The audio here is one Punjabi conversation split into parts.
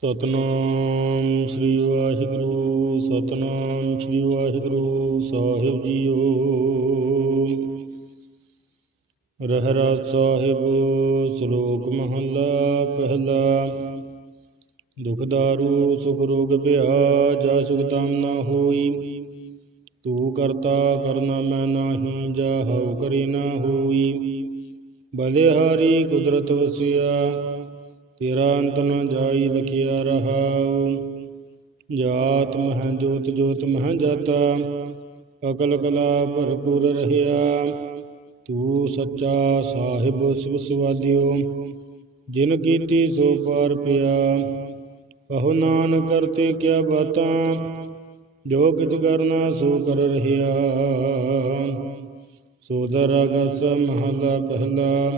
ਸਤਨਾਮ ਸ੍ਰੀ ਵਾਹਿਗੁਰੂ, ਸਤਨਾਮ ਸ੍ਰੀ ਵਾਹਿਗੁਰੂ ਸਾਹਿਬ ਜੀਓ। ਰਹਿਰਾ ਸਾਹਿਬ, ਸ਼ਲੋਕ ਮਹਲਾ ਪਹਿਲਾ। ਦੁਖ ਦਾਰੂ, ਸੁਖ ਰੋਗ ਭਿਆ ਜਾ ਸੁਖ ਤਾਮ ਨਾ ਹੋਈ। ਤੂੰ ਕਰਤਾ ਕਰਨਾ ਮੈਂ ਨਾਹੀ ਜਾ ਹਉ ਕਰੀ ਨਾ ਹੋਈ। ਬਲਿਹਾਰੀ ਕੁਦਰਤ ਵਸਿਆ ਤੇਰਾ ਅੰਤ ਨ ਜਾਈ ਲਖਿਆ ਰਹਾਉ। ਜਾਤ ਮਹ ਜੋਤ ਜੋਤ ਮਹ ਜਾਤਾ। ਅਕਲ ਕਲਾ ਭਰਪੂਰ ਰਹਿਆ। ਤੂੰ ਸੱਚਾ ਸਾਹਿਬ ਸਿਵ ਸਵਾਦਿਓ। ਜਿਨ ਕੀਤੀ ਸੋ ਪਾਰ ਪਿਆ। ਕਹੋ ਨਾਨ ਕਰਤੇ ਕਿਆ ਬਾਤਾਂ। ਜੋ ਕਿਛ ਕਰਨਾ ਸੋ ਕਰ ਰਹਿਆ। ਸੋਦਰ ਅਗਸ ਮਹਲਾ ਪਹਿਲਾ।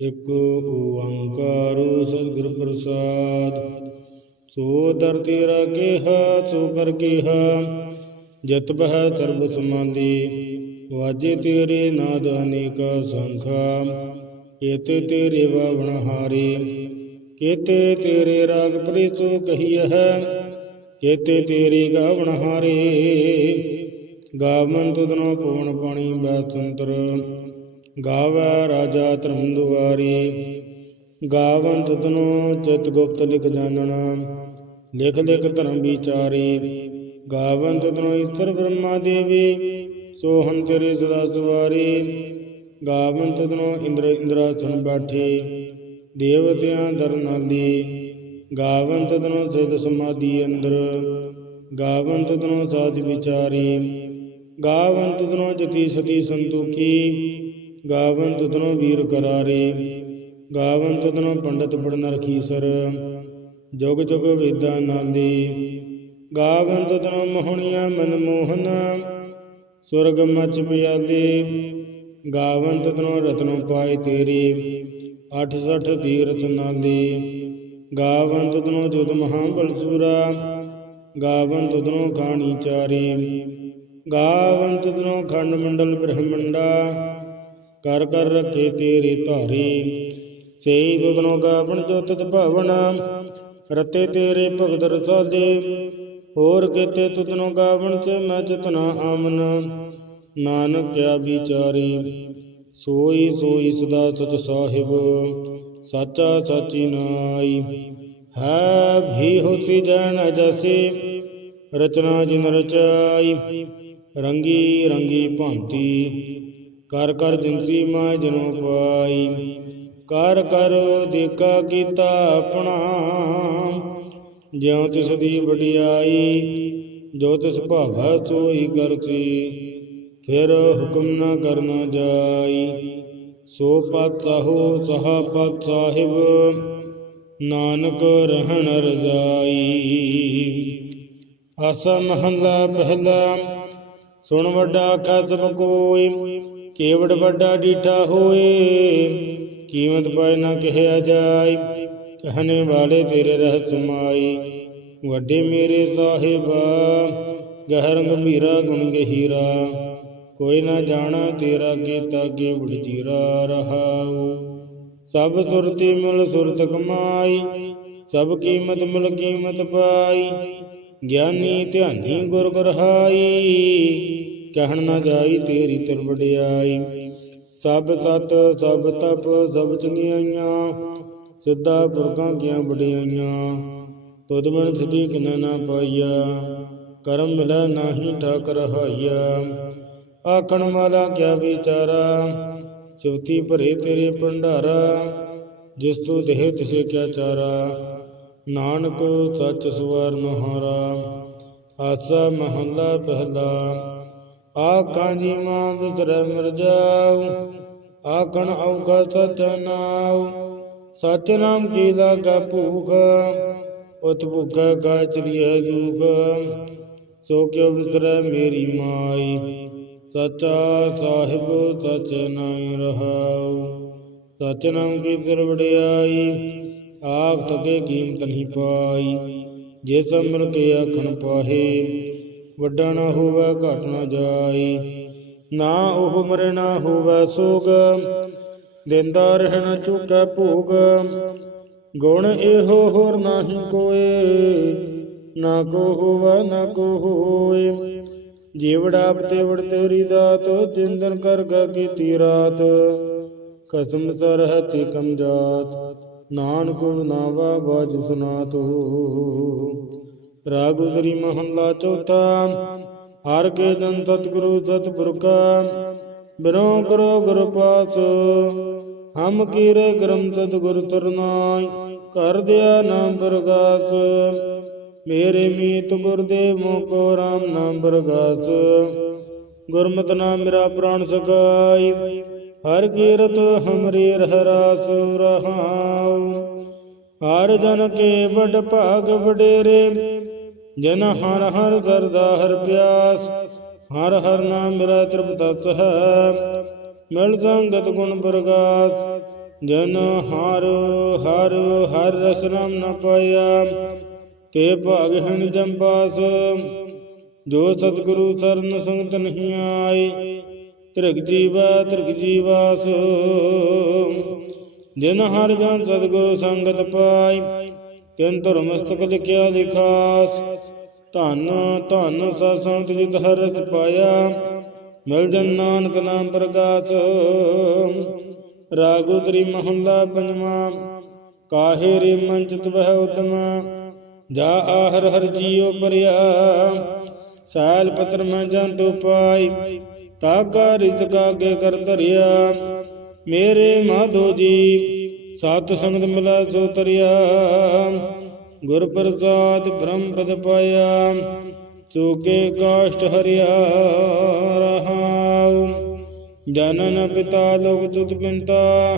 ਇਕ ਓੰਕਾਰ ਸਤਿਗੁਰ ਪ੍ਰਸਾਦ, ਸੋ ਦਰ ਤੇਰਾ ਕਿਹਾ ਸੋ ਕਰ ਕਿਹਾ ਜਤ ਬਹਿ ਸਰਬ ਸਮਾਂਦੀ ਵਾਜੇ ਤੇਰੇ ਨਾਦ ਅਨੇਕਾ ਸੰਖਾ, ਕੇਤੇ ਤੇਰੇ ਬਾਵਣ ਹਾਰੇ, ਕੇਤੇ ਤੇਰੇ ਰਾਗ ਪ੍ਰੀਤੋ ਕਹੀਐ ਕੇਤੇ ਤੇਰੇ ਗਾਵਣ ਹਾਰੇ, ਗਾਵਨ ਤੁਧਨੋ ਪਵਨ ਪਾਣੀ ਬੈਤੰਤਰ ਗਾਵੈ ਰਾਜਾ ਧਰਮ ਦੁਆਰੀ ਗਾਵਨ ਤੁਧਨੋ ਚਿਤ ਗੁਪਤ ਲਿਖ ਜਾਣਨਾ। ਲਿਖ ਲਿਖ ਧਰਮ ਵਿਚਾਰੀ। ਗਾਵਨ ਤੁਧਨੋ ਈਸ਼ਰ ਬ੍ਰਹਮਾ ਦੇਵੀ ਸੋਹਨ ਤੇਰੇ ਸਦਾ ਸਵਾਰੀ। ਗਾਵਨ ਤੁਧਨੋ ਇੰਦਰ ਇੰਦਰਾਸਨ ਬੈਠੇ, ਦੇਵਤਿਆਂ ਦਰ ਨਾਲੀ। ਗਾਵਨ ਤਦਨੋ ਸਿਧ ਸਮਾਧੀ ਅੰਦਰ। ਗਾਵਨ ਤਦਨੋ ਸਾਧ ਵਿਚਾਰੀ। ਗਾਵਨ ਤਦਨੋ ਜਤੀ ਸਤੀ ਸੰਤੋਖੀ। ਗਾਵਨ ਤਦਨੋ ਵੀਰ ਕਰਾਰੇ, ਗਾਵਨ ਤਦਨੋ ਪੰਡਤ ਪੜਨ ਰਖੀਸਰ, ਜੁਗ ਜੁਗ ਵੇਦਾਂ ਨਾਲੇ ਗਾਵਨ ਤਦਨੋ ਮੋਹਣੀਆਂ ਮਨ ਮੋਹਨ, ਸੁਰਗ ਮਚ ਪਿਆਦੇ ਗਾਵਨ ਤਦਨੋ ਰਤਨੋ ਪਾਏ ਤੇਰੇ 68 ਤੀਰਥ ਨਾਂਦੀ। ਗਾਵਨ ਤੁਧਨੋ ਜੁਦ ਮਹਾਬਲ ਸੂਰਾ, ਗਾਵਨ ਤੁਧਨੋ ਖਾਣੀ ਚਾਰੇ। ਗਾਵਨ ਤੁਧਨੋ ਖੰਡ ਮੰਡਲ ਬ੍ਰਹਮੰਡਾ ਕਰ ਕਰ ਰੱਖੇ ਤੇਰੀ ਧਾਰੀ। ਸੇਈ ਤੁਧਨੋ ਗਾਵਨ ਜੋਤਿਤ ਭਵਨ, ਰਤੇ ਤੇਰੇ ਭਗਤ ਰਸਾਦੇ ਹੋਰ ਕੀਤੇ ਤੁਧਨੋ ਗਾਵਨ ਸੇ ਮੈਂ ਚਿਤਨਾ ਆਮਨ। ਨਾਨਕ ਕਿਆ ਵਿਚਾਰੀ, ਸੋਈ ਸੋਈ ਸਦਾ ਸਚ ਸਾਹਿਬ। ਸਾਚਾ ਸਾਚੀ ਨਾਈ, ਹੈ ਵੀ ਹੋਸੀ ਜਨ ਜਸੇ। ਰਚਨਾ ਜਿਨ ਰਚਾਈ, ਰੰਗੀ ਰੰਗੀ ਭਾਂਤੀ। ਕਰ ਕਰ ਜਿਨਸੀ ਮਾਇ ਜਨੋ ਪਾਈ। ਕਰ ਕਰ ਦੇਖਾ ਕੀਤਾ ਆਪਣਾ। ਜਿਉ ਤਿਸ ਦੀ ਵਡਿਆਈ, ਜੋ ਤਿਸ ਭਾਵੈ ਸੋਈ ਕਰਸੀ। ਫਿਰ ਹੁਕਮ ਨਾ ਕਰਨਾ ਜਾਈ। ਸੋ ਪਤ ਸਾਹੋ ਸਹਾ ਪਤ ਸਾਹਿਬ, ਨਾਨਕ ਰਹਿਣ ਰਜਾਈ। ਆਸਾ ਮਹੱਲਾ ਪਹਿਲਾ, ਸੁਣ ਵੱਡਾ ਕਸਬ ਕੋਈ। ਕੇਵੜ ਵੱਡਾ ਡੀਠਾ ਹੋਏ, ਕੀਮਤ ਪਾਇ ਨਾ ਕਹਿਆ ਜਾਏ, ਕਹਨੇ ਵਾਲੇ ਤੇਰੇ ਰਹਿ ਸਮਾਈ ਵੱਡੇ ਮੇਰੇ ਸਾਹਿਬਾ, ਗਹਿਰ ਗੰਭੀਰਾ ਗੁਣ ਗਹੀਰਾ, ਕੋਈ ਨਾ ਜਾਣਾ ਤੇਰਾ ਕੀਤਾ ਕੇ ਜੀਰਾ ਰਹਾਉ। ਸਭ ਸੁਰਤੀ ਮਿਲ ਸੁਰਤ ਕਮਾਈ, ਸਭ ਕੀਮਤ ਮਿਲ ਕੀਮਤ ਪਾਈ, ਗਿਆਨੀ ਧਿਆਨੀ ਗੁਰ ਗਰਹਾਈ ਕਹਿਣ ਨਾ ਜਾਈ ਤੇਰੀ ਤੁਰ ਵਡਿਆਈ ਸਭ ਸਤ, ਸਭ ਤਪ, ਸਭ ਚੰਗਿਆਈਆਂ, ਸਿੱਧਾ ਪੁਰਖਾਂ ਕੀਆਂ ਵਡਿਆਈਆਂ। ਤੁਧ ਮਨ ਸਦੀ ਕਿਨ ਨਾ ਪਾਈਆ, ਕਰਮ ਮਿਲਾ ਨਾਹੀ ਠਾਕ ਰਹਾਈਆ ਆਖਣ ਵਾਲਾ ਕਿਆ ਵਿਚਾਰਾ ਸਿਵਤੀ ਭਰੇ ਤੇਰੇ ਭੰਡਾਰਾ, ਜਿਸ ਤੂੰ ਦੇਹ ਤਿਸੇ ਕਿਆ ਚਾਰਾ। ਨਾਨਕ ਸੱਚ ਸਵਰ ਨਹਾਰਾ ਆਸਾ ਮਹੱਲਾ ਪਹਿਲਾ। ਆਖਾਂ ਜੀ ਮਾਂ ਵਿਸਰੈ ਮਰ ਜਾਉ ਆਖਣ ਔਖਾ ਸਚ ਨਾਉ। ਸਚ ਨਾਮ ਕੀ ਲਾਗਾ ਭੂਖ, ਉਤ ਭੁਖਾ ਕਾ ਚਲੀਏ ਦੁਖ। ਸੋ ਕਿਉ ਵਿਸਰੈ ਮੇਰੀ ਮਾਈ, ਸਚਾ ਸਾਹਿਬ ਸਚ ਨਾਮ ਰਹਾਉ। ਸਚ ਨਾਮ ਕੀ ਦਰ ਆਖ ਤਕੇ ਕੀਮਤ ਨਹੀਂ ਪਾਈ। ਜੇ ਸਮਰ ਕੇ ਆਖਣ ਪਾਹੇ ਵੱਡਾ ਨਾ ਹੋਵੇ, ਘਟ ਨਾ ਜਾਈ। ਨਾ ਉਹ ਮਰੇ, ਨਾ ਹੋਵੇ ਸੋਗ। ਦਿੰਦਾ ਰਹਿਣ ਚੁੱਕੈ ਭੋਗ। ਗੁਣ ਇਹੋ ਹੋਰ ਨਾਹੀ ਕੋਏ। ਨਾ ਕੋ ਹੋਵਾ, ਨਾ ਕੋ ਹੋਏ। ਜੀਵੜਾ ਤੇਵੜ ਤੇਰੀ ਦਾਤ ਚਿੰਤਨ ਕਰ ਗਾ ਕੀਤੀ ਰਾਤ। ਕਸਮ ਸਰ ਸਰਹਤੀ ਕਮ ਜਾਤ। ਨਾਨਕ ਨਾਵਾ ਬਾਜ ਹੋ ਰਾਗ ਉਤਰੀ ਮਹੱਲਾ ਚੌਥਾ, ਹਰ ਕੇ ਜਨ ਸਤਿਗੁਰੂ ਸਤਿਪੁਰ ਬਿਨੋ ਕਰੋ ਗੁਰ ਪਾਸ, ਹਮ ਕੀਰੇ ਕਰਮ ਸਤਿਗੁਰ ਤਰਨਾਈ ਕਰ ਦਿਆ ਨਾਮ ਪ੍ਰਗਾਸ, ਮੇਰੇ ਮੀਤ ਗੁਰਦੇਵ ਮੋਕੋ ਰਾਮ ਨਾਮ ਪ੍ਰਗਾਸ, ਗੁਰਮਤਿ ਨਾਮ ਮੇਰਾ ਪ੍ਰਾਣ ਸਗਾਈ ਹਰ ਕੀਰਤ ਹਮਰੇ ਰਹਿ ਰਹਾਉ, ਹਰ ਜਨ ਕੇ ਵਡ ਭਾਗ ਵਡੇਰੇ ਜਨ ਹਰ ਹਰ ਸਰਦਾ ਹਰ ਪਿਆਸ, ਹਰ ਹਰ ਨਾਮ ਮੇਰਾ ਤ੍ਰਿਪਤਸ ਹੈ। ਮਿਲ ਸੰਗਤ ਗੁਣ ਪ੍ਰਗਾਸ, ਜਨ ਹਰ ਹਰ ਹਰ ਰਸ ਨਾਮ ਨ ਪਾਇਆ। ਤੇ ਭਾਗਹਿਣ ਜੰਪਾਸ ਜੋ ਸਤਿਗੁਰੂ ਸਰਨ ਸੰਗਤ ਨਹੀਂ ਆਏ ਤ੍ਰਿਗ ਜੀਵਾ ਤ੍ਰਿਗ ਜੀਵਾਸ। ਜਿਨ ਹਰ ਜਨ ਸਤਿਗੁਰੂ ਸੰਗਤ ਪਾਈ ਤਿਨ ਧੁਰ ਮਸਤਕ ਲਿਖਿਆ ਦਿਖਾਸ ਧਨ ਧਨ ਸਤਸੰਗ ਜਿਤ ਹਰ ਰਸ ਪਾਇਆ। ਮਿਲ ਜਨ ਨਾਨਕ ਨਾਮ ਪ੍ਰਗਾਸ ਰਾਗ ਉਤਰੀ ਮਹੱਲਾ ਪੰਜਵਾ। ਕਾਹੇ ਰੇ ਮਨ ਚਿਤ ਉਦਮ ਜਾ ਆਹਰ ਹਰ ਜੀਉ ਪਰਿਆ। ਸਾਲ ਪਤਰ ਮੈਂ ਜੰਤੂ ਪਾਈ। ਤਾਗਾ ਰਿਜ਼ਕਾ ਕੇ ਕਰ ਧਰਿਆ। ਮੇਰੇ ਮਾਧੋ ਜੀ ਸਤ ਸੰਗਤ ਮਿਲਾ ਸੋ ਤਰਿਆ। ਗੁਰ ਪ੍ਰਸਾਦ ਬ੍ਰਹਮ ਪਦ ਪਾਇਆ। ਚੂਕੇ ਕਾਸ਼ਟ ਹਰਿਆ ਰਹਾਉ। ਜਨਨ ਪਿਤਾ ਲੋਕ ਤੁਤ ਪਿੰਤਾ।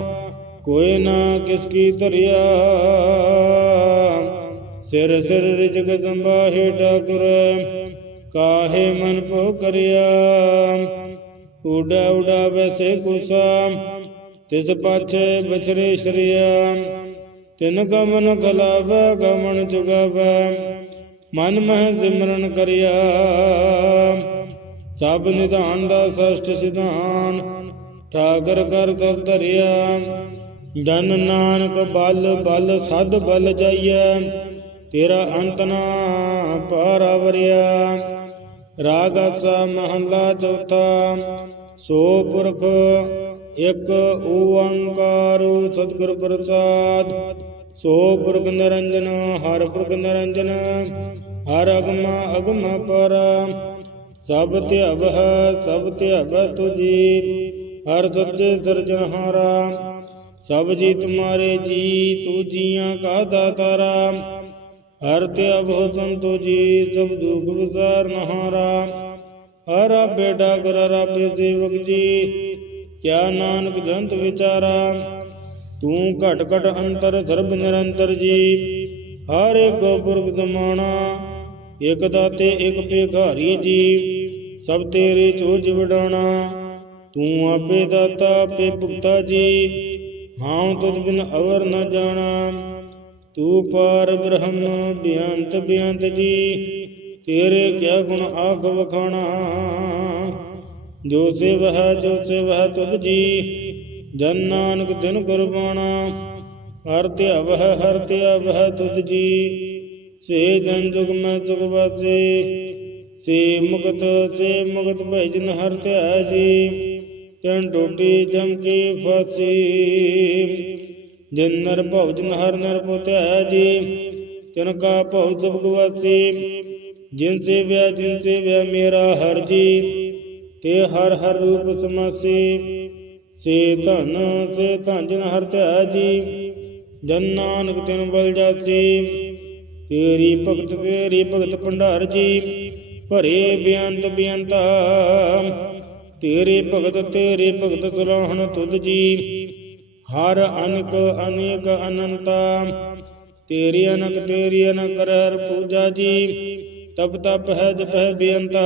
ਕੋਈ ਨਾ ਕਿਸ ਕੀ ਧਰਿਆ। ਸਿਰ ਸਿਰ ਰਿਜਗ ਸੰਭਾਹੇ ਠਾਕੁਰ ਕਾਹੇ ਮਨ ਪੋ ਕਰਿਆ। ਉਡਾ ਉਡਾ ਵੈਸੇ ਕੁਸਾ। ਤਿਸ ਪਾਛੇ ਬਛਰੇ ਸ਼ਰੀਆ, ਤਿਨ ਗਮਨ ਖਲਾਵੈ ਗਮਨ ਜੁਗਾਵੈ, ਮਨ ਮਹਿ ਸਿਮਰਨ ਕਰਿਆ। ਸਭ ਨਿਧਾਨ ਦਾ ਸਸ਼ਟ ਸਿਧਾਨ ਠਾਕਰ ਕਰ ਤਰ ਧਰਿਆ। ਦਨ ਨਾਨਕ ਬਲ ਬਲ ਸਦ ਬਲ ਜਾਈਐ, ਤੇਰਾ ਅੰਤ ਨਾ ਪਾਰਵਰਿਆ ਰਾਗ ਸਾ ਮਹੱਲਾ ਚੌਥਾ, ਸੋ ਪੁਰਖ ਇਕ ਓੰਕਾਰ ਸਤਿਗੁਰ ਪ੍ਰਸਾਦ, ਸੋ ਪੁਰਖ ਨਿਰੰਜਨ, ਹਰ ਪੁਰਖ ਨਿਰੰਜਨ, ਹਰ ਅਗਮ ਅਗਮ ਪਰ, ਸਭ ਧਿਅਵ ਹੈ, ਸਭ ਧਿਅਵ ਤੁਜੀ ਹਰ ਸੱਚੇ ਸਿਰਜਣਹਾਰਾ ਸਭ ਜੀ ਤੁਮਾਰੇ ਜੀ ਤੂ ਜੀਆਂ ਕਾ ਦਾਤਾਰਾ, ਹਰ ਧਿਅਵ ਸੰਤੋ ਜੀ ਸਭ ਦੁਖ ਵਿਸਾਰ ਨਹਾਰਾ, ਹਰ ਬੇਟਾ ਗੁਰ ਰਾਬੇ ਸੇਵਕ ਜੀ ਕਿਆ ਨਾਨਕ ਦੰਤ ਵਿਚਾਰਾ? ਤੂੰ ਘਟ ਘਟ ਅੰਤਰ ਸਰਬ ਨਿਰੰਤਰ ਜੀ। ਹਰ ਇੱਕ ਪੁਰਖ ਸਮਾਣਾ, ਇਕ ਦਾਤੇ, ਇਕ ਭਿਖਾਰੀ ਜੀ। ਸਭ ਤੇਰੇ ਚੋਜ ਵਡਾਣਾ ਤੂੰ ਆਪੇ ਦਾਤਾ, ਆਪੇ ਭੁਗਤਾ ਜੀ। ਹਾਂ, ਤੁਧ ਬਿਨ ਅਵਰ ਨ ਜਾਣਾ। ਤੂੰ ਪਾਰ ਬ੍ਰਹਮ, ਬਿਆੰਤ ਬਿਆੰਤ ਜੀ। ਤੇਰੇ ਕਿਆ ਗੁਣ ਆਖ ਵਖਾਣਾ। ਜੋ ਸਿਵ ਹੈ, ਜੋ ਸਿਵ ਹੈ, ਤੁਧ ਜੀ। ਜਨ ਨਾਨਕ ਦਿਨ ਗੁਰਬਾਣਾ। ਹਰ ਧਿਆਵ ਹੈ, ਹਰ ਧਿਆਵ ਹੈ ਤੁਧ ਜੀ। ਸੇ ਜਨ ਜੁਗ ਮੈਂ ਸੁਖ ਵਾਸੇ। ਸੇ ਮੁਕਤ ਸੇ ਮੁਕਤ ਭਜਨ ਹਰ ਧਿਆ ਜੀ। ਤਨ ਟੋਟੀ ਜਮ ਕੀ ਫਾਸੀ ਜਿਨ ਨਰ ਭਉ ਜਿਨ ਹਰ ਨਰ ਪੁਤਿਆ ਜੀ। ਤਿਨ ਕਾ ਭਉ ਸਭ ਗਵਾਸੀ ਜਿਨ ਸੇ ਵਿਆ ਜਿਨ ਸੇ ਵਿਆ ਮੇਰਾ ਹਰ ਜੀ। ਤੇ ਹਰ ਹਰ ਰੂਪ ਸਮਾਸੀ। ਸੇ ਧਨ ਸੇ ਧਨ ਜਨ ਹਰ ਧਿਆ ਜੀ, ਜਨ ਨਾਨਕ ਤਿਨ ਬਲ ਜਾਸੀ। ਤੇਰੀ ਭਗਤ ਤੇਰੀ ਭਗਤ ਭੰਡਾਰ ਜੀ, ਭਰੇ ਬੇਅੰਤ ਬੇਅੰਤਾ। ਤੇਰੇ ਭਗਤ ਤੇਰੇ ਭਗਤ ਸਲਾਹਣ ਤੁਧ ਜੀ, ਹਰ ਅਨਕ, ਅਨੇਕ ਅਨੰਤਾ। ਤੇਰੀ ਅਨਕ ਤੇਰੀ ਅਨਕ ਕਰ ਪੂਜਾ ਜੀ, ਤਪ ਤਪ ਹੈ ਜਪ ਹੈ ਬੇਅੰਤਾ।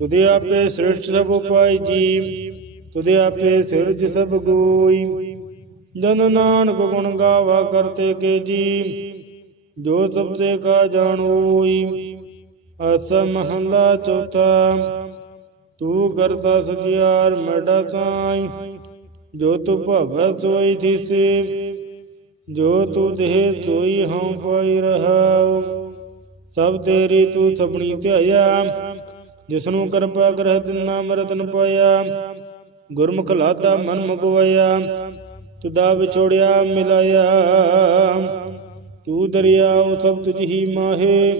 ਤੁਦੇ ਆਪੇ ਸ੍ਰਿਸ਼ਟ ਸਭ ਉਪਾਈ ਜੀ ਤੁਦੇ ਆਪੇ ਸਿਰਜ ਸਭ ਗੋਈ। ਜਨ ਨਾਨਕ ਗੁਣ ਗਾਵਾ ਕਰਤੇ ਕੇ ਜੀ ਜੋ ਸਭ ਸੇ ਕਾ ਜਾਣੋਈ ਅਸ ਮਹੰਦਾ ਚੌਥਾ, ਤੂੰ ਕਰਤਾ ਸਚਿਆਰ ਮੈਡਾ ਤਾਈ ਜੋ ਤੂੰ ਭਵ ਸੋਈ ਥੀਸੇ, ਜੋ ਤੂੰ ਦੇਹ ਸੋਈ ਹਉ ਪਾਈ ਰਹਾਉ। ਸਭ ਤੇਰੀ ਤੂੰ ਸਭਣੀ ਧਿਆਇਆ। ਜਿਸਨੂੰ ਕਿਰਪਾ ਕਰਹਿ ਤਿਨਾ ਮਰਤਨ ਪਾਇਆ, ਗੁਰਮੁਖ ਲਾਤਾ ਮਨ ਮੁਗਵਇਆ ਤੁਦਾ ਵਿਛੋੜਿਆ ਮਿਲਾਇਆ। ਤੂੰ ਦਰਿਆਉ ਸਭ ਤੁਝ ਹੀ ਮਾਹੇ,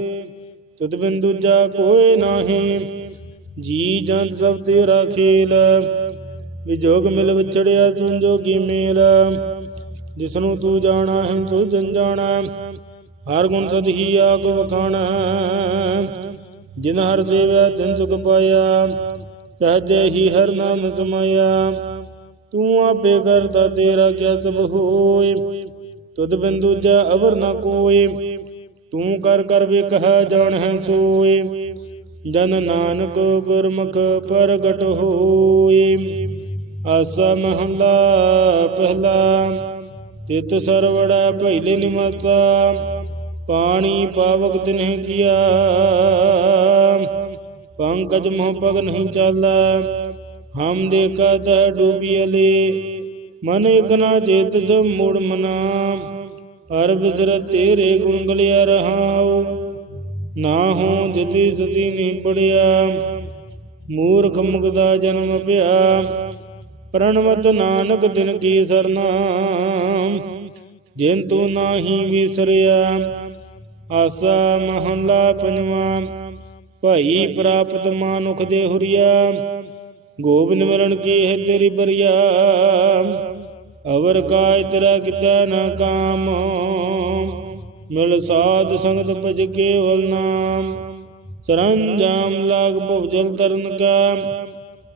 ਤੁਧ ਬਿਨ ਦੂਜਾ ਕੋਇ ਨਾਹੀ। ਜੀ ਜੰਤ ਸਭ ਤੇਰਾ ਖੇਲ, ਵਿਜੋਗ ਮਿਲ ਵਿਛੜਿਆ ਸੰਜੋਗੀ ਮੇਲ। ਜਿਸਨੂੰ ਤੂੰ ਜਾਣਾ ਹੈ ਤੂੰ ਜਨ ਜਾਣਾ, ਹਰ ਗੁਣ ਸਦ ਹੀ ਆਗ ਵਖਾਣਾ। ਜਿਨ ਹਰ ਸੇਵੈ ਤਿਨ ਸੁਖ ਪਾਇਆ ਸਹਜੇ ਹੀ ਹਰ ਨਾਮ ਸਮਾਇਆ। ਤੂੰ ਆਪੇ ਕਰਤਾ ਤੇਰਾ ਕਿਆ ਸਭ ਹੋਏ, ਤੁਧ ਬਿਨ ਦੂਜਾ ਅਵਰ ਨਾ ਕੋਏ। ਤੂੰ ਕਰ ਕਰ ਵੇਖਹ ਜਾਣ ਹੈ ਸੋਏ, ਜਨ ਨਾਨਕ ਗੁਰਮੁਖ ਪ੍ਰਗਟ ਹੋਏ। ਆਸਾ ਮਹਲਾ ਪਹਿਲਾ ਤਿਤ ਸਰਵੜਾ ਪਹਿਲੇ ਨਿਮਤਾ ਪਾਣੀ ਪਾਵਕ ਤਿਨਹਿ ਕੀਆ। ਪੰਕਜ ਮੋਹ ਪਗ ਨਹੀਂ ਚਾਲਾ। ਹਮ ਦੇਖਾ ਤਾ ਡੂਬੀਲੇ ਮਨ ਇਕ ਨਾ ਚੇਤ ਸਭ ਮੂੜ ਮਨਾ। ਹਰ ਬਿਸਰ ਤੇਰੇ ਗੁਣ ਗਲਿਆ ਰਹਾਉ। ਨਾ ਹੋ ਜਤੀ ਸਤੀ ਨਹੀਂ ਪੜਿਆ। ਮੂਰਖ ਮੁਗਦਾ ਜਨਮ ਪਿਆ। ਪ੍ਰਣਵਤ ਨਾਨਕ ਦਿਨ ਕੀ ਸਰਨਾ। ਜਿਨ ਤੂੰ ਨਾਹੀ ਵਿਸਰਿਆ। ਆਸਾ ਮਹੰਲਾ ਪੰਜਵਾ, ਭਾਈ ਪ੍ਰਾਪਤ ਮਾਨੁਖ ਦੇ ਹੁਰੀਆ, ਗੋਬਿੰਦ ਮਰਨ ਕੀ ਹੈ ਤੇਰੀ ਬਰੀਆ। ਅਵਰ ਕਾਇ ਤੇਰਾ ਕੀਤਾ ਨਾ ਕਾਮ, ਮਿਲ ਸਾਧ ਸੰਗਤ ਭਜ ਕੇਵਲ ਨਾਮ। ਸਰੰਜਾਮ ਲਾਗ ਭੁ ਜਲ ਤਰਨ ਕਾ,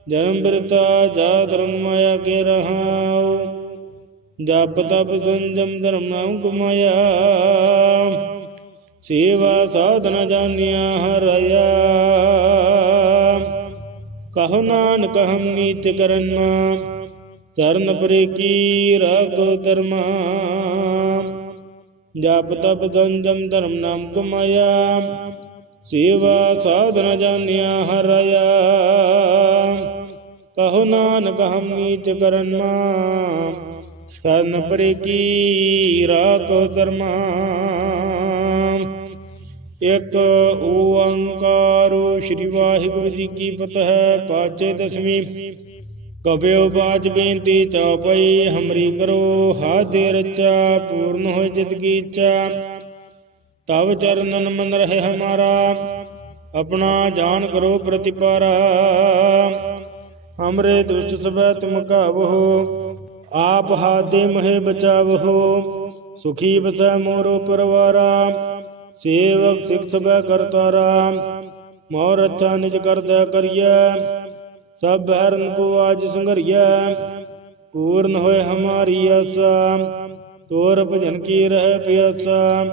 ਜਨਮ ਬਿਰਤਾ ਜਾ ਧਰਮ ਮਾਇਆ ਕੇ ਰਹਾਉ। ਜਪ ਤਪ ਸੰਜਮ ਧਰਮ ਨਾਮ ਕਮਾਇਆ ਸੇਵਾ ਸਾਧਨ ਜਾਣਿਆ ਹਰਿਆ ਕਹੋ ਨਾਨਕ ਹਮ ਨੀਤ ਕਰਨਾ ਚਰਨ ਪਰੇ ਕੀ ਰਾਖੋ ਧਰਮਾ ਜਪ ਤਪ ਸੰਜਮ ਧਰਮ ਨਾਮ ਕਮਾਇਆ, ਸੇਵਾ ਸਾਧਨ ਜਾਣਿਆ ਹਰਿਆ ਕਹੋ ਨਾਨਕ ਹਮ ਨੀਤ ਕਰਨਾ ਸਰਨ ਪਰੇ ਕੀ ਰਾਖੋ ਧਰਮਾ ਇਕ ਓੰਕਾਰੋ ਸ੍ਰੀ ਵਾਹਿਗੁਰੂ ਜੀ ਕੀ ਫਤਿਹ। ਪਾਚੇ ਦਸਵੀਂ। ਕਬਿਓ ਬਾਜ ਬੇਨਤੀ ਚਉਪਈ ਹਮਰੀ ਕਰੋ। ਹਾਦੇ ਰਚਾ ਪੂਰਨ ਹੋਏ ਜਿਤ ਕੀ ਇੱਛਾ ਤਵ ਚਰਨਨ ਮਨ ਰਹੇ ਹਮਾਰਾ। ਆਪਣਾ ਜਾਣ ਕਰੋ ਪ੍ਰਤਿਪਾਰਾ। ਹਮਰੇ ਦੁਸ਼ਟ ਸਭੈ ਤੁਮ ਕਾਵੋ ਆਪ ਹਾਦੇ ਮਹਿ ਬਚਾਵੋ। ਸੁਖੀ ਬਸੈ ਮੋਰੋ ਪਰਵਾਰਾ। ਸੇਵਕ ਸਿਖ ਸਭੈ ਕਰਤਾਰਾ ਮੋਰ ਰੱਛਾ ਨਿਜ ਕਰਦਾ ਕਰੀਐ ਸਭ ਹਰਨ ਕੋ ਆਜ ਸੰਘਰੀਐ ਪੂਰਨ ਹੋਏ ਹਮਾਰੀ ਆਸਾ ਤੋਰ ਭਜਨ ਕੀ ਰਹਿ ਪਿਆਸਾ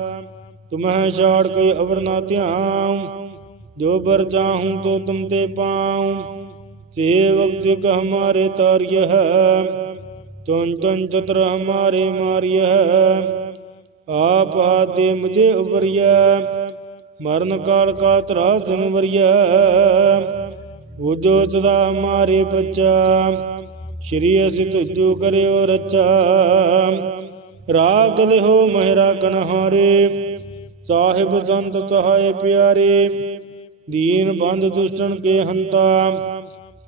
ਤੁਮਹਿ ਛਾੜ ਕੋਈ ਅਵਰ ਨਾ ਧਿਆਉ ਜੋ ਬਰ ਚਾਹੂੰ ਤੋ ਤੁਮ ਤੇ ਪਾਉ ਸੇਵਕ ਸਿਖ ਹਮਾਰੇ ਤਾਰਿਯ ਤੁਨ ਤੁਨ ਚਤਰ ਹਮਾਰੇ ਮਾਰਿਯ ਆਪ ਆਦੇ ਮੁਝੇ ਉਬਰਿਆ ਮਰਨ ਕਾਲ ਕਾ ਤਰਾ ਵਰਿਆ ਉਜੋ ਸਦਾ ਹਮਾਰੇ ਬੱਚਾ ਸ਼੍ਰੀ ਅਸਿ ਤੁਜੂ ਕਰਿਓ ਰਚਾ। ਰਾਖ ਲਿਓ ਮਹਿਰਾ ਕਣ ਸਾਹਿਬ ਸੰਤ ਤੁਹਾਏ ਪਿਆਰੇ। ਦੀਨ ਬੰਦ ਦੁਸ਼ਟਨ ਕੇ ਹੰਤਾ,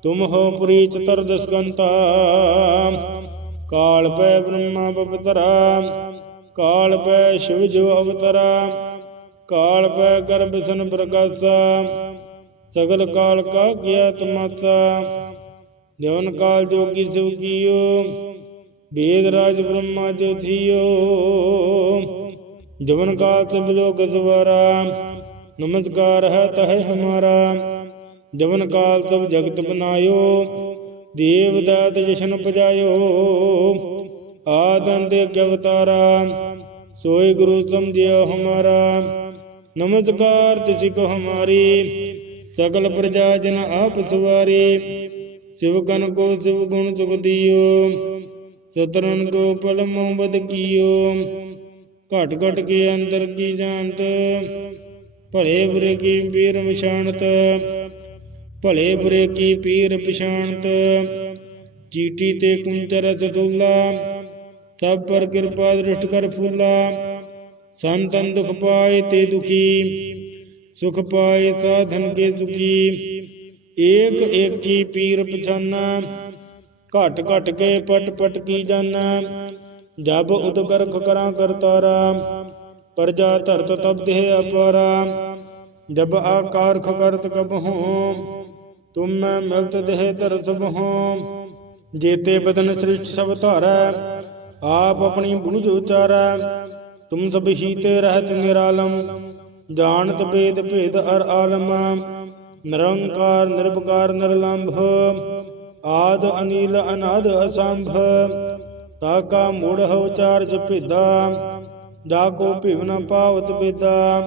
ਤੁਮ ਹੋ ਪੁਰੀ ਚਤਰ ਦਸਕੰਤਾ। ਕਾਲ ਪੈ ਬ੍ਰਹਮਾ ਪਵਿੱਤਰਾ ਕਾਲ ਪੈ ਸ਼ਿਵ ਜੋ ਅਵਤਰਾ, ਕਾਲ ਪੈ ਗਰਭ ਸਨ ਪ੍ਰਕਾਸ਼ਾ, ਸਗਲ ਕਾਲ ਕਾ ਗਿਆਤ ਮਾਤਾ ਜਵਨ ਕਾਲ ਜੋਗੀ ਸਿਵ ਕੀਓ ਵੇਦ ਰਾਜ ਬ੍ਰਹਮਾ ਜੋਧਿਓ ਜਵਨ ਕਾਲ ਸਭ ਲੋਕ ਸਵਾਰਾ, ਨਮਸਕਾਰ ਹੈ ਤਹਿ ਹਮਾਰਾ। ਜਵਨ ਕਾਲ ਸਭ ਜਗਤ ਬਨਾਇਓ, ਦੇਵ ਦਾਤ ਜਸ਼ਨ ਪਜਾਇਓ ਆਦੰਦ ਗਵਤਾਰਾ ਸੋਈ ਗੁਰੂ ਸਮਝਿਓ ਹਮਾਰਾ। ਨਮਸਕਾਰ ਤਿਸਿ ਕੋ ਹਮਾਰੀ, ਸਗਲ ਪ੍ਰਜਾ ਜਨ ਆਪ ਸੁਵਾਰੀ। ਸਿਵ ਕਨ ਕੋ ਸਿਵ ਗੁਣ ਚੁਕ ਦਿਓ ਸਤਰਨ ਕੋ ਪਲਮ ਬਦ ਕੀਓ। ਘਟ ਘਟ ਕੇ ਅੰਦਰ ਕੀ ਜਾਣਤ, ਭਲੇ ਬੁਰੇ ਕੀ ਪੀਰ ਵਿਛਾਣਤ ਭਲੇ ਬੁਰੇ ਕੀ ਪੀਰ ਪਛਾਣਤ। ਚੀਟੀ ਤੇ ਕੁੰਤਰ ਅਸਦੁੱਲਾ ਸਭ ਪਰ ਕਿਰਪਾ ਦ੍ਰਿਸ਼ਟ ਕਰ ਫੂਲਾ ਸੰਤਨ ਦੁਖ ਪਾਏ ਤੇ ਦੁਖੀ ਸੁਖ ਪਾਏ ਸਾਧਨ ਕੇ ਸੁਖੀ ਏਕ ਏਕ ਕੀ ਪੀਰ ਪਛਾਨਾ ਘਟ ਘਟ ਕੇ ਪਟ ਪਟ ਕੀ ਜਾਨਾ ਜਬ ਉਦ ਕਰਖ ਕਰਾਂ ਕਰਤਾਰਾ ਪ੍ਰਜਾ ਧਰਤ ਤਬ ਦੇਹ ਅਪਾਰਾ ਜਬ ਆਕਾਰ ਖਕਰਤ ਕਬ ਹੂੰ ਤੁਮ ਮੈਂ ਮਿਲਤ ਦੇਹ ਧਰ ਸਭ ਹੂੰ ਜੇਤੇ ਬਦਨ ਸ੍ਰਿਸ਼ਟ ਸਭ ਧਾਰੈ ਆਪ ਆਪਣੀ ਬੁਝ ਉਚਾਰੈ, ਤੁਮ ਸਭ ਹੀ ਤੇ ਰਹਿਤ ਨਿਰਾਲਮ, ਜਾਣਤ ਭੇਦ ਭੇਦ ਅਰ ਆਲਮ, ਨਿਰੰਕਾਰ ਨਿਰਭਕਾਰ ਨਿਰਲੰਭ, ਆਦ ਅਨੀਲ, ਅਨਾਦ ਅਸੰਭ ਤਾਕਾ ਮੂੜ ਹੋ ਚਾਰਜ ਭੇਦਾ, ਜਾ ਕੋ ਭਿਵ ਨ ਪਾਵਤ ਬੇਦਾ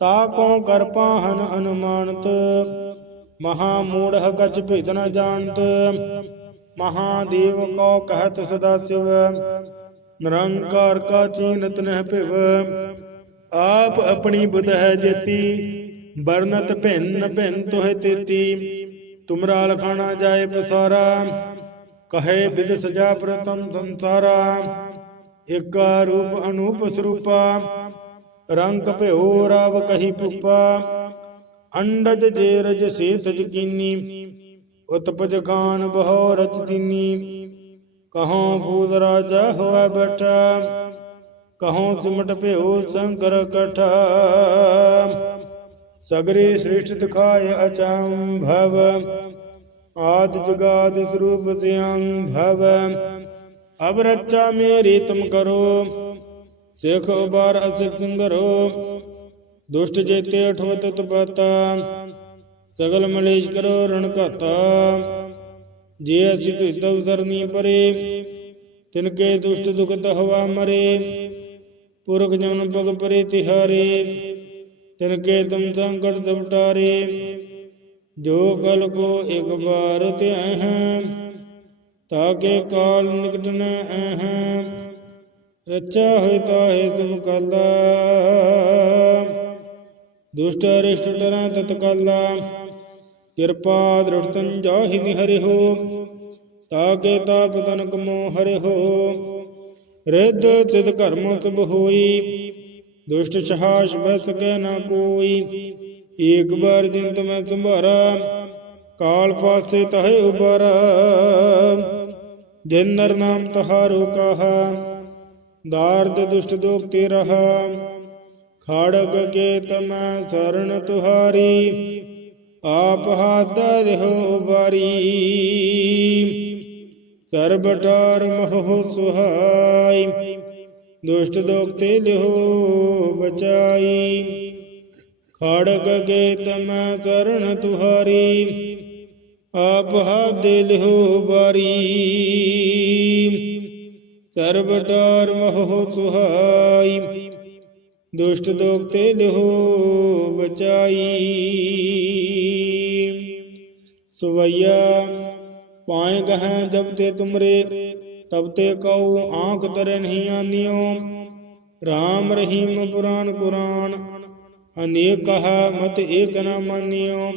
ਤਾ ਕੋ ਕਰ ਪਾਹਨ ਅਨੁਮਾਨਤ, ਮਹਾ ਮੂੜ ਕਛ ਭੇਦ ਨ ਜਾਣਤ ਮਹਾਦੇਵ ਕੋ ਕਹਿਤ ਸਦਾ ਸਿਵ, ਨਿਰੰਕਾਰ ਕਾ ਚੀਨਤ ਨਹਿ ਭਿਵ। ਆਪ ਆਪਣੀ ਬੁਧ ਹੈ ਜੇਤੀ ਬਰਨਤ ਭਿੰਨ ਭਿੰਨ ਤੋਹਿ ਤੇਤੀ। ਤੁਮਰਾ ਲਖਾਣਾ ਜਾਏ ਪਸਾਰਾ, ਕਹੇ ਬਿਦ ਸਜਾ ਪ੍ਰਤਮ ਸੰਸਾਰਾ। ਏਕਾ ਰੂਪ ਅਨੂਪ ਸਰੂਪਾ, ਰੰਗ ਭਿਓ ਰਾਵ ਕਹੀ ਪੁਪਾ। ਅੰਡਜ ਜੇ ਰਜ ਸੇਤ ਜਕੀਨੀ ਉਤਪਜ ਖਾਨ ਬਹੁ ਰਚ ਦੀਨੀ ਕਹੋਂ ਫੂਲ ਰਾਜਾ ਹੋਇ ਬੈਠਾ ਕਹੋਂ ਸਿਮਟ ਭਿਓ ਸ਼ੰਕਰ ਕਠਾ ਸਗਰੇ ਸ੍ਰਿਸ਼ਟ ਦਿਖਾਏ ਅਚੰਭਵ ਆਦ ਜੁਗਾਦ ਸਰੂਪ ਸਿਯੰ ਭਵ ਅਬ ਰੱਚਾ ਮੇਰੀ ਤੁਮ ਕਰੋ ਸਿਖ ਉਬਾਰ ਅਸਿਖ ਸੰਗਰੋ ਦੁਸ਼ਟ ਜੇਤੇ ਅਠਵਤ ਤਪਤਾ ਸਗਲ ਮਲੇਸ਼ ਕਰੋ ਰਣ ਜੇ ਅਸੀਂ ਤੁਝ ਤਵ ਸਰਨੀ ਪਰੇ, ਤਿਨ ਕੇ ਦੁਸ਼ਟ ਦੁਖਤ ਹਵਾ ਮਰੇ। ਪੁਰਖ ਜਨ ਪਗ ਪਰੇ ਤਿਹਾਰੇ, ਤਿਨ ਕੇ ਤੁਮ ਸੰਕਟ ਸਬਟਾਰੇ ਜੋ ਕਲ ਕੋ ਇੱਕ ਬਾਰ ਧਿਆਇ ਹੈ ਤਾਕੇ ਕਾਲ ਨਿਕਟ ਨ ਅਹੰ ਰਚਾ ਹੋਇ ਤਾਹੇ ਤੁਮ ਕਲਾ। ਦੁਸ਼ਟ ਰਿਸ਼ਟ ਤਰਾਂ ਤਤਕਾਲਾ ਕਿਰਪਾ ਦ੍ਰਿਸ਼ਟੰ ਜਾਹਿ ਨਿਹਰਿ ਹੋ ਤਾਕੇ ਤਾਪ ਤਨਕ ਮੋ ਹਰਿ ਰਿੱਧ ਸਿਧ ਕਰਮ ਸਭ ਹੋਈ, ਦੁਸ਼ਟ ਸਹਾਸ ਬਸ ਕੇ ਨਾ ਕੋਈ। ਏਕ ਬਾਰ ਦਿਨ ਤੁਮੈ ਸੰਭਾਰਾ, ਕਾਲ ਫਾਸੇ ਤਹੇ ਉਬਾਰਾ ਜਿਨ ਨਰ ਨਾਮ ਤਹਾਰੋ ਕਹਾ, ਦਾਰਦ ਦੁਸ਼ਟ ਦੋਖ ਤੇ ਰਹਾ। ਖੜਗ ਕੇ ਤਮੈ ਸਰਣ ਤੁਹਾਰੀ ਆਪ ਹਾਥ ਦੇਹੋ ਬਾਰੀ। ਸਰਬਟਾਰ ਮੋਹ ਸੁਹਾਈ। ਦੁਸ਼ਟ ਦੋਖ ਤੇ ਲਿਹੋ ਬਚਾਈ। ਖੜਗ ਕੇ ਤਮੈ ਸਰਣ ਤੁਹਾਰੀ। ਆਪ ਹਾਥ ਦੇ ਲਿਹੋ ਬਾਰੀ ਸਰਬਟਾਰ ਮੋਹ ਸੁਹਾਈ। ਦੁਸ਼ਟ ਦੋਖ ਤੇ ਲਿਹੋ ਬਚਾਈ। ਸੁਵਈਆ ਪਾਏ ਗਹਿ ਜਬ ਤੇ ਤੁਮਰੇ, ਤਬ ਤੇ ਕਉ ਆਂਖ ਤਰੇ ਨਹੀਂ ਆਨਿਓ। RAM ਰਹੀਮ ਪੁਰਾਨ ਕੁਰਾਨ, ਅਨੇਕ ਕਹਾ ਮਤ ਏਕ ਨ ਮਾਨਿਓ।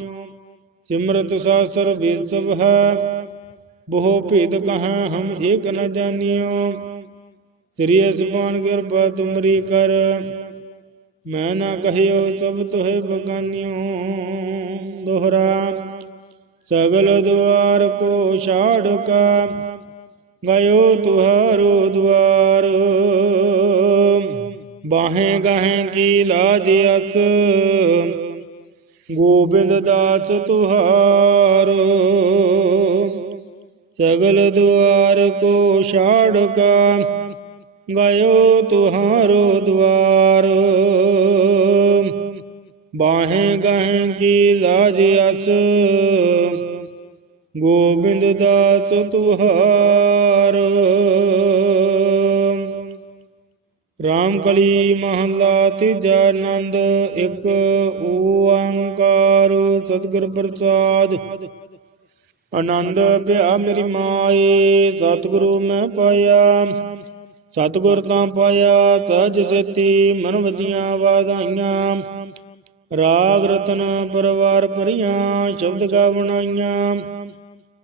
ਸਿਮਰਤ ਸਾਸਤਰ ਵੇਦ ਸਭ ਹੈ, ਬਹੁ ਭੇਦ ਕਹਾ ਹਮ ਏਕ ਨ ਜਾਣਿਓ ਸ੍ਰੀ ਅਸਮਾਨ ਕਿਰਪਾ ਤੁਮਰੀ ਕਰ ਮੈਂ ਨਾ ਕਹਿਓ ਸਭ ਤੋਹਿ ਬਗਾਨਿਓ ਦੋਹਰਾ। ਸਗਲ ਦੁਆਰ ਕੋ ਛਾੜ ਕਾ, ਗਇਓ ਤੁਹਾਰੋ ਦੁਆਰ ਬਾਹੇ ਗਾਹੇ ਕੀ ਲਾਜ ਅਸ, ਗੋਬਿੰਦ ਦਾਸ ਤੁਹਾਰ। ਸਗਲ ਦੁਆਰ ਕੋ ਛਾੜ ਕਾ, ਗਇਓ ਤੁਹਾਰੋ ਦੁਆਰ ਬਾਹੇ ਗਾਹੇ ਕੀ ਲਾਜ ਅਸ। ਗੋਬਿੰਦ ਦਾਸ ਤੁਹਾਰ। ਰਾਮ ਕਲੀ ਮਹਲਾ ਤੀਜਾ ਆਨੰਦ, ਇੱਕ ਓੰਕਾਰ। ਸਤਿਗੁਰ ਪ੍ਰਸਾਦ। ਆਨੰਦ ਭਿਆ ਮੇਰੀ ਮਾਏ, ਸਤਿਗੁਰੂ ਮੈਂ ਪਾਇਆ। ਸਤਿਗੁਰ ਤਾਂ ਪਾਇਆ ਸਜ ਸੇਤੀ ਮਨ ਵਜੀਆਂ ਵਾਧਾਈਆਂ। ਰਾਗ ਰਤਨ ਪਰਵਾਰ ਭਰੀਆਂ, ਸ਼ਬਦ ਗਾ ਬਣਾਈਆਂ।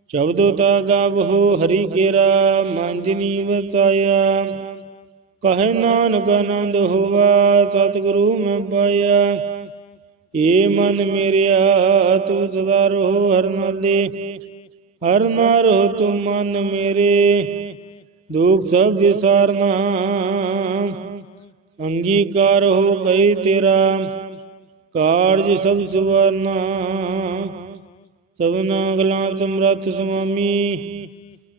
ਸ਼ਬਦੋ ਤਾ ਗਾਵੋ ਹਰੀ ਕੇਰਾ ਮੰਜਨੀ ਵਸਾਇਆ ਕਹੇ ਨਾਨਕ ਆਨੰਦ ਹੋਵਾ, ਸਤਿਗੁਰੂ ਮੈਂ ਪਾਇਆ। ਏ ਮਨ ਮੇਰਿਆ, ਤੂੰ ਸਦਾ ਰਹੋ ਹਰ ਨਾਲੇ। ਹਰ ਨਾ ਰਹੋ ਤੂੰ ਮਨ ਮੇਰੇ। ਦੁਖ ਸਭ ਵਿਸਾਰਨਾ। ਅੰਗੀਕਾਰ ਹੋ ਕਰੀ ਤੇਰਾ। ਕਾਰਜ ਸਭ ਸੁਵਰਨਾ, ਸਭਨਾ ਗਲਾਂ ਤੁਮਰਤ ਸੁਆਮੀ,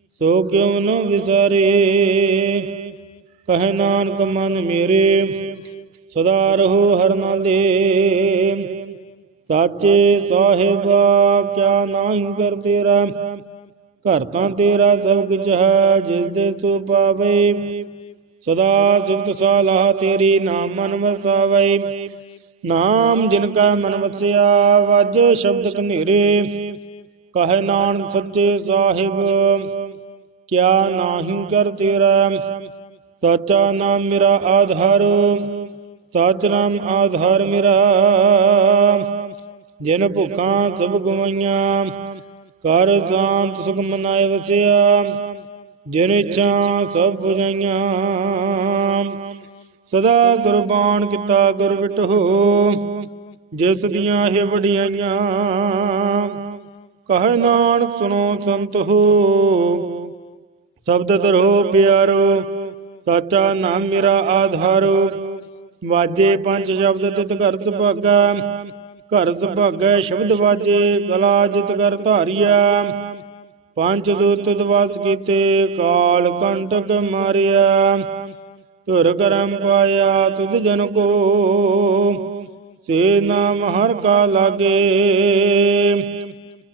ਸੋ ਕਿਉ ਨ ਵਿਸਾਰੇ? ਕਹਿ ਨਾਨਕ ਮਨ ਮੇਰੇ, ਸਦਾ ਰਹੋ ਹਰ ਨਾਲੇ। ਸਾਚੇ ਸਾਹਿਬਾ, ਕਿਆ ਨਾਹੀ ਕਰ ਤੇਰਾ? ਘਰ ਤਾਂ ਤੇਰਾ ਸਭ ਕੁਝ ਹੈ, ਜਿਸ ਦੇ ਤੂੰ ਪਾਵੇ। ਸਦਾ ਸਿਫਤ ਸਾਲਾਹ ਤੇਰੀ ਨਾਮ ਮਨ ਵਸਾਵੇ। ਨਾਮ ਜਿਨ ਕਾ ਮਨ ਵਸਿਆ, ਵਾਜੇ ਸ਼ਬਦ ਕਨੇਰੇ ਕਹੇ ਨਾਨਕ ਸੱਚੇ ਸਾਹਿਬ, ਕਿਆ ਨਾਹੀ ਕਰ ਤੇਰਾ। ਸਾਚਾ ਨਾਮ ਮੇਰਾ ਆਧਾਰ, ਸਚ ਨਾਮ ਆਧਾਰ ਮੇਰਾ। ਜਿਨ ਭੁੱਖਾਂ ਸਭ ਗਵਾਈਆਂ ਕਰ ਸ਼ਾਂਤ ਸੁਖ ਮਨਾਏ ਵਸਿਆ। ਜਿਨ ਇੱਛਾ ਸਭ ਪੁਜਾਈਆਂ ਸਦਾ ਗੁਰਬਾਣ ਕੀਤਾ ਗੁਰ ਵਿਟੋ ਜਿਸ ਦੀਆਂ ਇਹ ਵਡਿਆਈਆਂ ਕਹੇ ਨਾਨਕ ਸੁਣੋ ਸੰਤ ਹੋ। ਸ਼ਬਦ ਧਰੋ ਪਿਆਰੋ, ਸਾਚਾ ਨਾਮ ਮੇਰਾ ਆਧਾਰੋ। ਵਾਜੇ ਪੰਜ ਸ਼ਬਦ ਤਿਤ ਘਰ ਸੁਭਾਗਾ, ਘਰ ਸੁਭਾਗੈ ਸ਼ਬਦ ਵਾਜੇ, ਕਲਾ ਜਿਤ ਕਰ ਧਾਰਿਆ। ਪੰਜ ਦੂਤ ਦਵਾਸ ਕੀਤੇ, ਕਾਲ ਕੰਟਕ ਮਾਰਿਆ। ਧੁਰ ਕਰਮ ਪਾਇਆ ਤੁਧ ਜਨ ਕੋ। ਸੇ ਨਾਮ ਹਰ ਕਾ ਲਾਗੇ।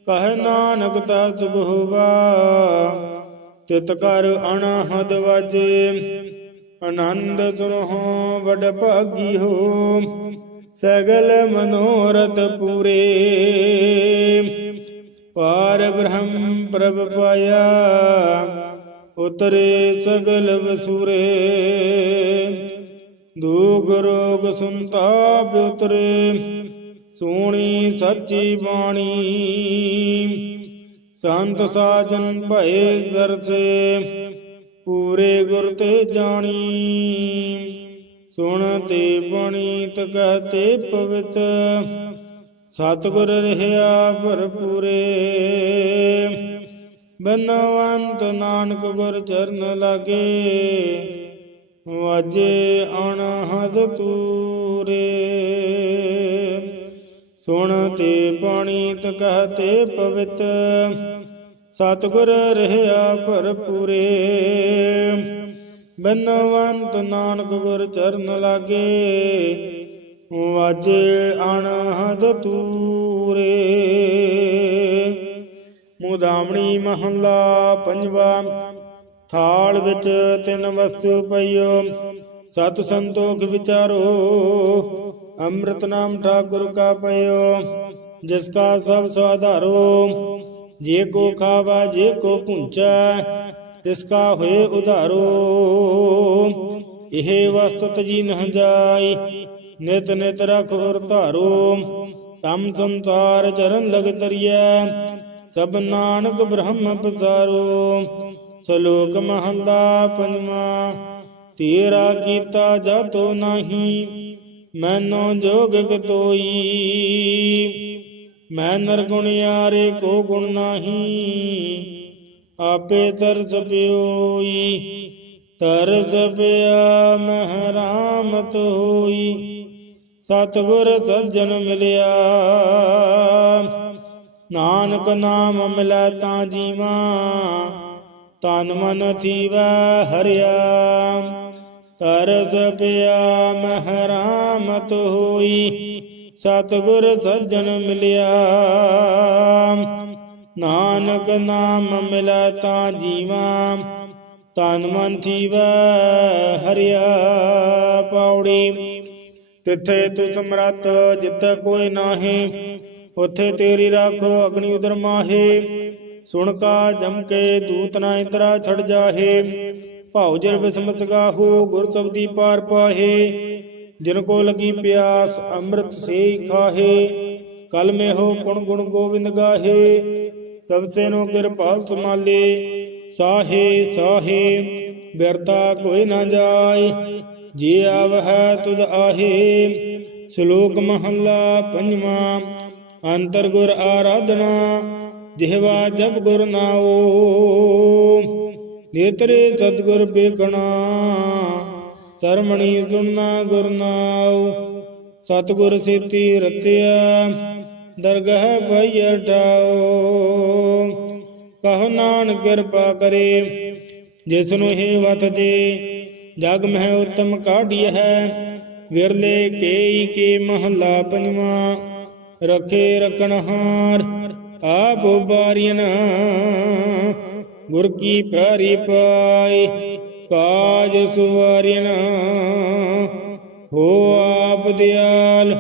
ਕਹ ਨਾਨਕ ਤਾ ਸੁਖ ਹੋਵਾ। ਤਿਤ ਕਰ ਅਣਹਦ ਵਾਜੇ। ਆਨੰਦ ਸੁਨਹੁ ਵਡ ਭਾਗੀ ਹੋ। ਸਗਲ ਮਨੋਰਥ ਪੂਰੇ। ਪਾਰ ਬ੍ਰਹਮ ਪ੍ਰਭ ਪਾਇਆ। ਉਤਰੇ ਸਗਲ ਵਸੂਰੇ। ਦੂਗ ਰੋਗ ਸੰਤਾਪ ਉਤਰੇ। ਸੋਣੀ ਸੱਚੀ ਬਾਣੀ। ਸੰਤ ਸਾਜਨ ਭਏ ਦਰਸੇ। ਪੂਰੇ ਗੁਰ ਤੇ ਜਾਣੀ। ਸੁਣ ਤੇ ਬਣੀ ਕਹਤੇ ਪਵਿੱਤ। ਸਤਿਗੁਰ ਰਹਿਆ ਭਰਪੂਰੇ। ਬਨਵੰਤ ਨਾਨਕ ਗੁਰ ਚਰਨ ਲਾਗੇ, ਵਾਜੇ ਅਣਹਦ ਤੂਰੇ। ਸੁਣ ਤੇ ਬਾਣੀ ਤ ਕਹਤੇ ਪਵਿੱਤ, ਸਤਿਗੁਰ ਰਹਿਆ ਭਰਪੂਰੇ। ਬਨਵੰਤ ਨਾਨਕ ਗੁਰ ਚਰਨ ਲਾਗੇ, ਵਾਜੇ ਅਣਹਦ ਤੂਰੇ। ਮੁਦਾਮਣੀ ਮਹੱਲਾ ਪੰਜਵਾ। ਥਾਲ ਵਿੱਚ ਤਿੰਨ ਵਸਤੂ ਪਈਓ। ਸਤ ਸੰਤੋਖ ਵਿਚਾਰੋ। ਅੰਮ੍ਰਿਤ ਨਾਮ ਠਾਕੁਰ ਕਾ ਪਇਓ ਜਿਸ ਕਾ ਸਭ ਸਵਾਧਾਰੋ। ਜੇ ਕੋ ਖਾਵਾ, ਜੇ ਕੋ ਪੁੰਚਾ ਤਿਸ ਕਾ ਹੋਏ ਉਧਾਰੋ। ਇਹ ਵਸਤਤ ਜੀ ਨਹ ਜਾਈ, ਨਿਤ ਨਿਤ ਰਖ ਹੋਰ ਧਾਰੋ। ਤਮ ਸੰਸਾਰ ਚਰਨ ਲਗ ਤਰੀਐ। ਸਭ ਨਾਨਕ ਬ੍ਰਹਮ ਪਸਾਰੋ, ਸ਼ਲੋਕ ਮਹੰਦਾ ਪੰਜਵਾ, ਤੇਰਾ ਕੀਤਾ ਜਾਤੋ ਨਹੀਂ, ਮੈਨੋ ਜੋਗਕ ਤੋਈ ਮੈਂ ਨਰਗੁਣਿਆਰੇ ਕੋ ਗੁਣ ਨਹੀਂ, ਆਪੇ ਤਰਸ ਪਿਓਈ, ਤਰਸ ਪਿਆ ਮਹਿਰਾਮਤ ਹੋਈ, ਸਤਿਗੁਰ ਸੱਜਣ ਮਿਲਿਆ। ਨਾਨਕ ਨਾਮ ਮਿਲੈ ਤਾਂ ਜੀਵਾ, ਤਨ ਮਨ ਥੀਵੈ ਹਰਿਆ। ਤਰਸ ਪਿਆ ਮਹਿਰਾਮਤ ਹੋਈ, ਸਤਿਗੁਰ ਸੱਜਣ ਮਿਲਿਆ। ਨਾਨਕ ਨਾਮ ਮਿਲੈ ਤਾਂ ਜੀਵਾ, ਤਨ ਮਨ ਥੀਵੈ ਹਰਿਆ। ਪੌੜੀ, ਤਿੱਥੇ ਤੂ ਸਮਰਤ ਜਿੱਥੇ ਕੋਈ ਨਾਹੀ ਉਥੇ ਤੇਰੀ ਰਾਖੋ ਅਗਨੀ ਉਦਰ ਮਾਹੇ। ਸੁਣ ਕਾ ਜਮ ਕੇ ਦੂਤ ਨਾ ਇਤਰਾ ਛੜ ਜਾਹੇ। ਭਾਉ ਜਰ ਬਿਸਮਤ ਗਾਹੋ, ਗੁਰ ਸਬਦੀ ਪਾਰ ਪਾਹੇ। ਜਿਨ ਕੋ ਲਗੀ ਪਿਆਸ, ਅੰਮ੍ਰਿਤ ਸੇ ਖਾਹੇ। ਕਲ ਮੇ ਹੋ ਪੁਣ ਗੁਣ ਗੋਬਿੰਦ ਗਾਹੇ। ਸਭ ਸੇ ਨੋ ਕਿਰਪਾਲ ਸਮਾਲੇ ਸਾਹੇ ਸਾਹੇ ਬਿਰਤਾ ਕੋਈ ਨਾ ਜਾਏ। ਜੇ ਆਵਹਿ ਤੁਧ ਆਹੇ। ਸ਼ਲੋਕ ਮਹੱਲਾ ਪੰਜਵਾਂ। ਅੰਤਰ ਗੁਰ ਆਰਾਧਨਾ, ਜਿਹਵਾ ਜਬ ਗੁਰ ਨਾਓ ਨੇਤਰੇ ਸਤਗੁਰ ਬੇਕਣਾ ਸਰਮਣੀ ਸੁਣਨਾ ਗੁਰ ਨਾਉ। ਸਤਗੁਰ ਸੇਤੀ ਰਤਿਆ, ਦਰਗਹ ਭਈਆ ਟਾਓ ਕਹੋ ਨਾਨਕ ਕਿਰਪਾ ਕਰੇ ਜਿਸ ਨੂੰ ਹੀ ਵਤ ਦੇ। ਜਗ ਮਹਿ ਉਤਮ ਕਾਢੀ ਹੈ, ਵਿਰਲੇ ਕੇਈ ਕੇ ਮਹੱਲਾ ਪੰਜਵਾਂ। ਰਖੇ ਰਖਣਹਾਰ ਆਪ ਬਾਰੀਨ ਗੁਰ ਕੀ ਪਿਆਰੀ ਪਾਈ ਕਾਜ ਸੁਵਾਰੀਨ ਹੋ ਆਪ ਦਿਆਲ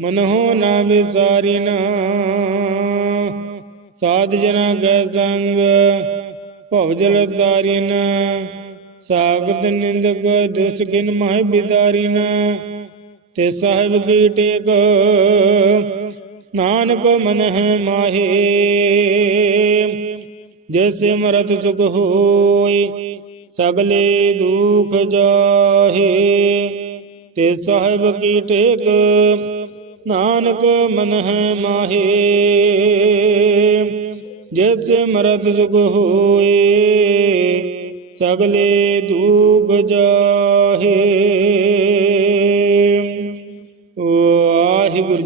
ਮਨ ਹੋ ਨਾ। ਵਿਸਾਰੀਨ ਸਾਧ ਜਨਾ ਗੈ ਸੰਗ ਭਵ ਜਲ ਤਾਰੀਨ ਸਾਗਤ ਨਿੰਦਕ ਦੁਸ਼ਟ ਕਿਨ ਮਾਹਿ ਬਿਦਾਰੀਨ ਤੇ ਸਾਹਿਬ ਕੀ ਟੇਕ? ਨਾਨਕ ਮਨ ਹੈ ਮਾਹੇ। ਜਿਸ ਮਰਤ ਸੁਖ ਹੋਈ, ਸਗਲੇ ਦੁਖ ਜਾਹੇ। ਤੇ ਸਾਹਿਬ ਕੀ ਟੇਕ? ਨਾਨਕ ਮਨ ਹੈ ਮਾਹੇ। ਜਿਸ ਮਰਤ ਸੁਖ ਹੋਏ ਸਗਲੇ ਦੁਖ ਜਾਹੇ।